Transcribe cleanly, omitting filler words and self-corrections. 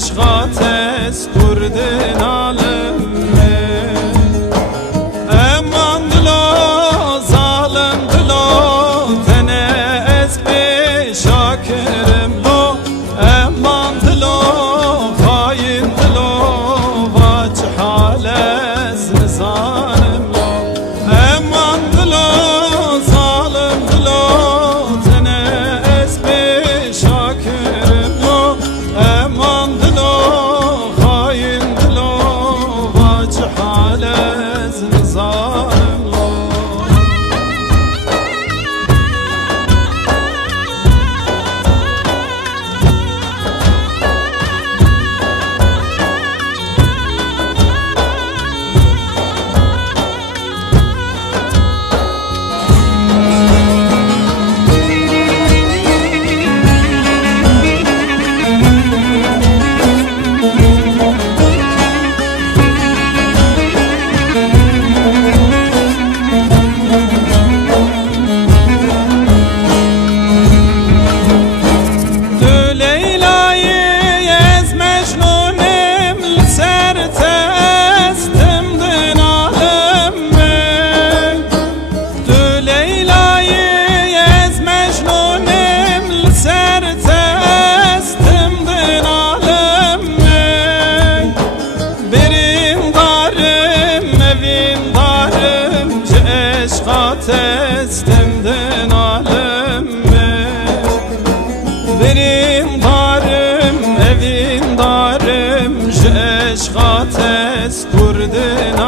عشقات است کردن عالمه امان دلو ظالم دلو تنه از بی شاکرم لو امان دلو خاین دلو واج حال از نزارم لو امان دلو ظالم دلو تنه از بی شاکرم لو امان دلو خاین دلو واج حال از نزارم لو Testimden aleme benim darım evin darım eşkat est kurdun